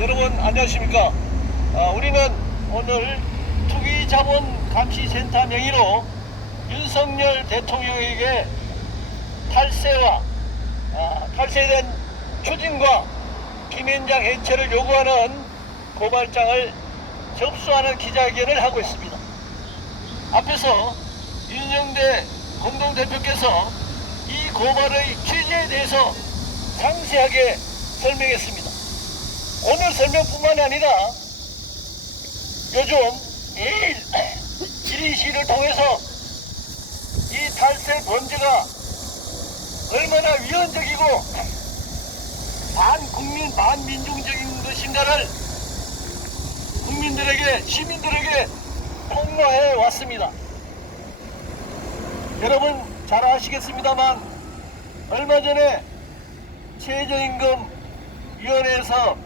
여러분 안녕하십니까. 우리는 오늘 투기자본감시센터 명의로 윤석열 대통령에게 탈세와 탈세된 추진과 김현장 해체를 요구하는 고발장을 접수하는 기자회견을 하고 있습니다. 앞에서 윤영대 공동대표께서 이 고발의 취지에 대해서 상세하게 설명했습니다. 오늘 설명뿐만이 아니라 요즘 질의시를 통해서 이 탈세 범죄가 얼마나 위헌적이고 반국민 반민중적인 것인가를 국민들에게 시민들에게 폭로해 왔습니다. 여러분 잘 아시겠습니다만 얼마 전에 최저임금위원회에서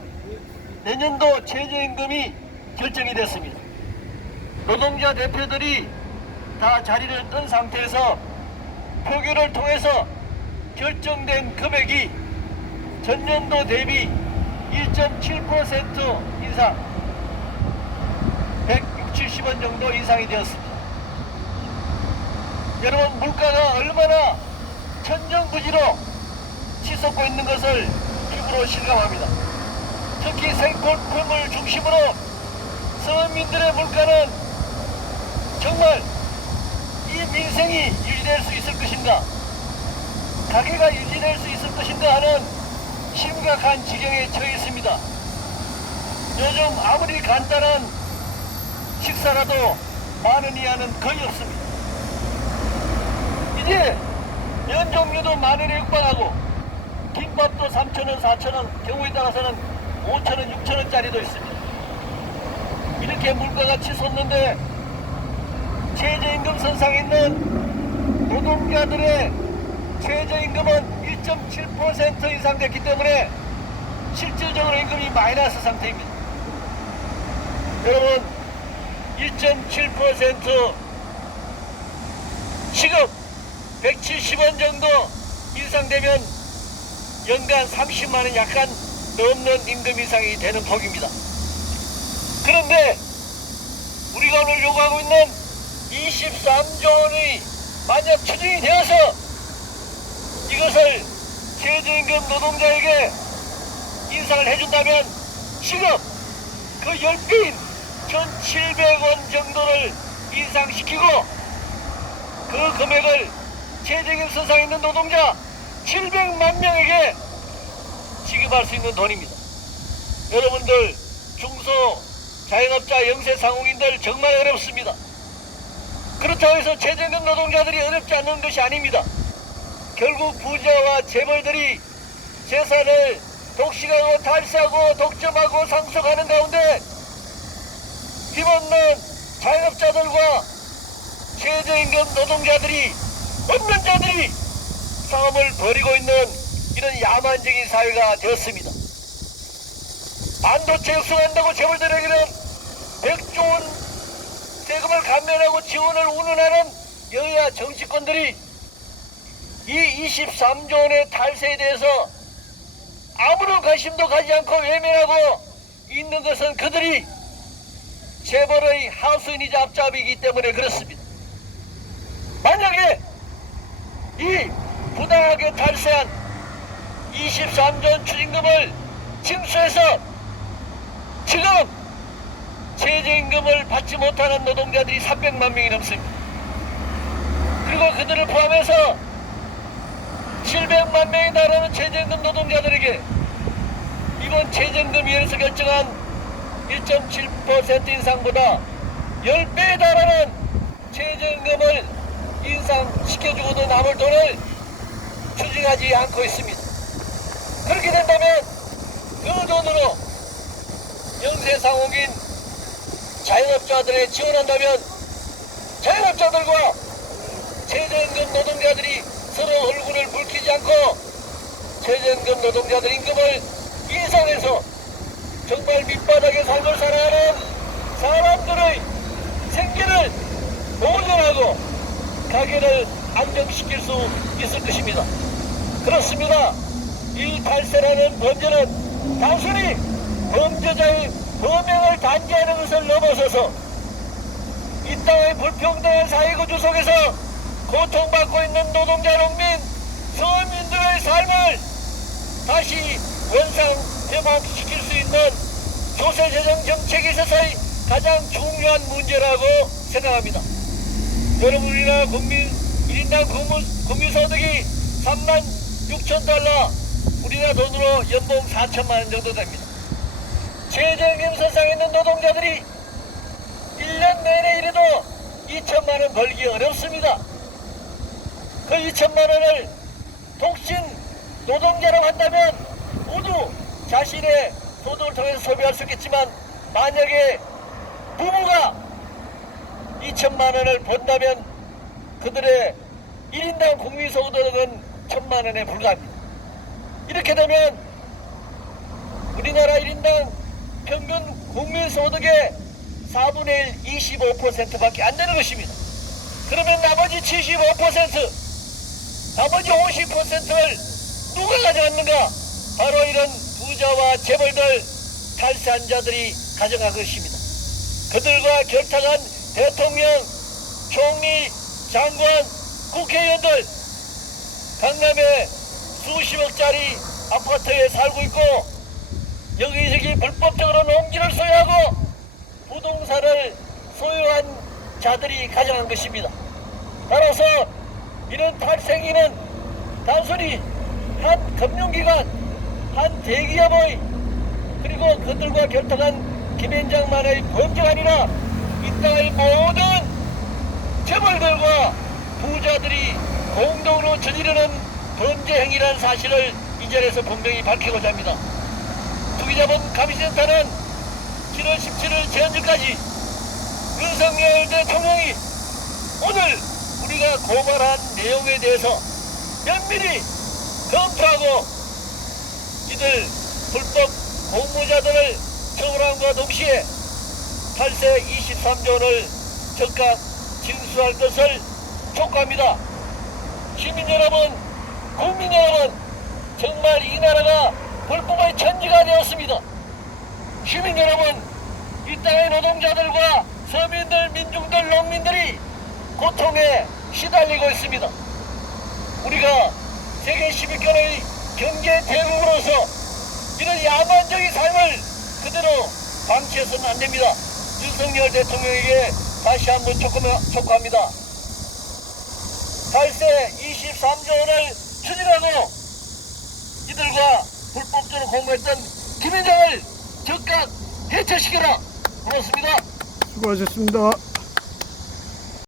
내년도 최저임금이 결정이 됐습니다. 노동자 대표들이 다 자리를 뜬 상태에서 표결을 통해서 결정된 금액이 전년도 대비 1.7% 인상, 160원 정도 인상이 되었습니다. 여러분 물가가 얼마나 천정부지로 치솟고 있는 것을 피부로 실감합니다. 특히 생필품을 중심으로 서민들의 물가는 정말 이 민생이 유지될 수 있을 것인가, 가게가 유지될 수 있을 것인가 하는 심각한 지경에 처해 있습니다. 요즘 아무리 간단한 식사라도 10,000원 이하는 거의 없습니다. 이제 면 종류도 10,000원에 육박하고 김밥도 3,000원, 4,000원, 경우에 따라서는 5,000원, 6,000원짜리도 있습니다. 이렇게 물가가 치솟는데 최저임금 선상에 있는 노동자들의 최저임금은 1.7% 인상됐기 때문에 실질적으로 임금이 마이너스 상태입니다. 여러분 1.7% 시급 170원 정도 인상되면 연간 30만원 약간 넘는 임금 인상이 되는 폭입니다. 그런데 우리가 오늘 요구하고 있는 23조 원이 만약 추진이 되어서 이것을 최저임금 노동자에게 인상을 해준다면 시급 그 10배인 1,700원 정도를 인상시키고 그 금액을 최저임금 선상에 있는 노동자 700만 명에게 지급할 수 있는 돈입니다. 여러분들 중소 자영업자 영세상공인들 정말 어렵습니다. 그렇다고 해서 최저임금 노동자들이 어렵지 않는 것이 아닙니다. 결국 부자와 재벌들이 재산을 독식하고 탈세하고 독점하고 상속하는 가운데 힘없는 자영업자들과 최저임금 노동자들이 없는 자들이 싸움을 벌이고 있는 이런 야만적인 사회가 되었습니다. 반도체 육성한다고 재벌들에게는 100조 원 세금을 감면하고 지원을 운운하는 여야 정치권들이 이 23조 원의 탈세에 대해서 아무런 관심도 가지 않고 외면하고 있는 것은 그들이 재벌의 하수인이자 앞잡이이기 때문에 그렇습니다. 만약에 이 부당하게 탈세한 23조 원 추징금을 징수해서 지금 최저임금을 받지 못하는 노동자들이 300만 명이 넘습니다. 그리고 그들을 포함해서 700만 명에 달하는 최저임금 노동자들에게 이번 최저임금위원회에서 결정한 1.7% 인상보다 10배에 달하는 최저임금을 인상시켜주고도 남을 돈을 추징하지 않고 있습니다. 그렇게 된다면 그 돈으로 영세상공인 자영업자들에 지원한다면 자영업자들과 최저임금 노동자들이 서로 얼굴을 붉히지 않고 최저임금 노동자들 임금을 인상해서 정말 밑바닥에 삶을 살아가는 사람들의 생계를 보존하고 가게를 안정시킬 수 있을 것입니다. 그렇습니다. 이 탈세라는 범죄는 단순히 범죄 독재자의 범행을 단죄하는 것을 넘어서서 이 땅의 불평등한 사회구조 속에서 고통받고 있는 노동자, 농민, 서민들의 삶을 다시 원상 회복시킬 수 있는 조세재정 정책에 있어서의 가장 중요한 문제라고 생각합니다. 여러분, 우리나라 국민 1인당 국민소득이 3만 6천 달러, 우리나라 돈으로 연봉 4천만 원 정도 됩니다. 최저임금선상에 있는 노동자들이 1년 내내 일해도 2천만 원 벌기 어렵습니다. 그 2천만 원을 독신 노동자라고 한다면 모두 자신의 소득을 통해서 소비할 수 있겠지만, 만약에 부부가 2천만 원을 번다면 그들의 1인당 국민소득은 1,000만 원에 불과합니다. 이렇게 되면 우리나라 1인당 평균 국민소득의 4분의 1, 25%밖에 안 되는 것입니다. 그러면 나머지 75%, 나머지 50%를 누가 가져갔는가? 바로 이런 부자와 재벌들, 탈세한자들이 가져간 것입니다. 그들과 결탁한 대통령, 총리, 장관, 국회의원들, 강남에 수십억짜리 아파트에 살고 있고 여기저기 불법적으로 농지를 소유하고 부동산을 소유한 자들이 가져간 것입니다. 따라서 이런 탈세기는 단순히 한 금융기관, 한 대기업의, 그리고 그들과 결탁한 김현장만의 범죄가 아니라 이 땅의 모든 재벌들과 부자들이 공동으로 저지르는 범죄 행위라는 사실을 이 자리에서 분명히 밝히고자 합니다. 투기자본 감시센터는 7월 17일 제한일까지 윤석열 대통령이 오늘 우리가 고발한 내용에 대해서 면밀히 검토하고 이들 불법 공모자들을 처벌함과 동시에 탈세 23조 원을 즉각 징수할 것을 촉구합니다. 시민 여러분, 국민 여러분, 정말 이 나라가 불법의 천지가 되었습니다. 시민 여러분, 이 땅의 노동자들과 서민들, 민중들, 농민들이 고통에 시달리고 있습니다. 우리가 세계 10위권의 경제 대국으로서 이런 야만적인 삶을 그대로 방치해서는 안 됩니다. 윤석열 대통령에게 다시 한번 촉구합니다. 탈세 23조 원을 추진하고 이들과 불법적으로 공모했던 김현장을 즉각 해체시켜라. 고맙습니다. 수고하셨습니다.